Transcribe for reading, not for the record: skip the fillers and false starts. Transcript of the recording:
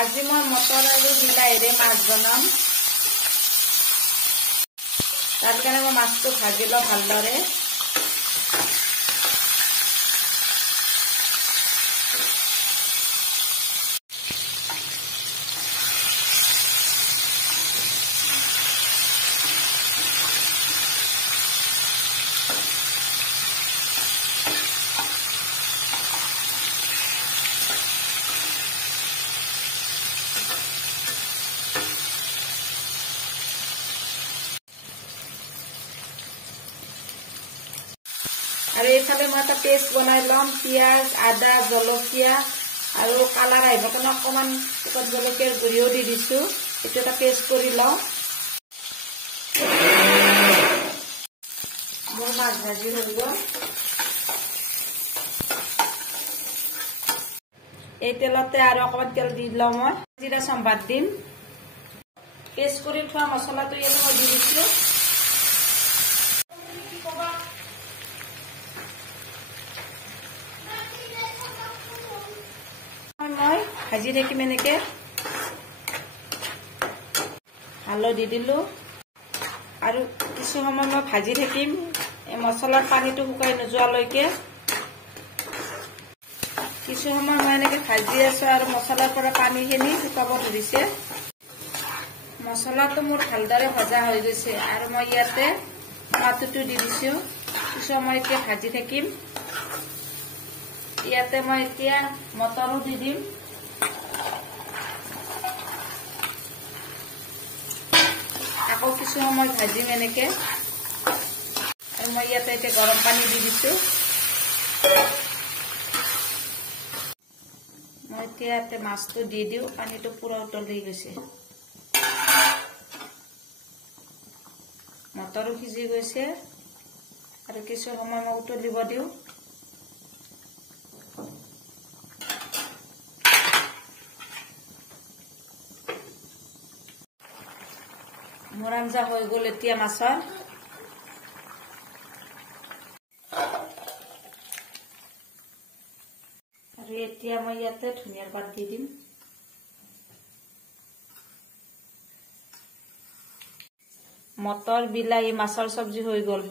আজি মই মটৰ আৰু বিলাহীৰে মাছ বনাম। তাৰ কাৰণে মই মাছটো ভাজি লওঁ ভালদৰে। আৰু এইফালে মই এটা পেষ্ট বনাই লম। পিঁয়াজ, আদা, জলকীয়া আৰু কালাৰ আহিব কাৰণে অকণমান জলকীয়াৰ গুড়িও দি দিছোঁ। এইটো এটা পেষ্ট কৰি লওঁ। মোৰ মাছ ভাজি হৈ গ'ল। এই তেলতে আৰু অকণমান তেল দি লওঁ। মই জিৰা চম্ভাৰ দিম। পেষ্ট কৰি থোৱা মছলাটো ইয়াতে মই দি দিছোঁ। মই ভাজি থাকিম এনেকে। হালধি দিলোঁ আৰু কিছু সময় মই ভাজি থাকিম এই মছলাৰ পানীটো শুকাই নোযোৱালৈকে। কিছু সময় মই এনেকে ভাজি আছোঁ আৰু মছলাৰ পৰা পানীখিনি শুকাব ধৰিছে। মছলাটো মোৰ ভালদৰে ভজা হৈ গৈছে আৰু মই ইয়াতে টমাটোটো দি দিছোঁ। কিছু সময় এতিয়া ভাজি থাকিম। ইয়াতে মই এতিয়া মটৰো দি দিম। আকৌ কিছু সময় ভাজিম এনেকে। আৰু মই ইয়াতে এতিয়া গৰম পানী দি দিছোঁ। মই এতিয়া ইয়াতে মাছটো দি দিওঁ। পানীটো পুৰা উতলি গৈছে। মটৰো সিজি গৈছে আৰু কিছু সময় মই উতলিব দিওঁ। মোৰ আঞ্জা হৈ গ'ল এতিয়া মাছৰ। আৰু এতিয়া মই ইয়াতে ধনিয়াৰ পাত দি দিম। মটৰ বিলাহী মাছৰ চব্জি হৈ গ'ল।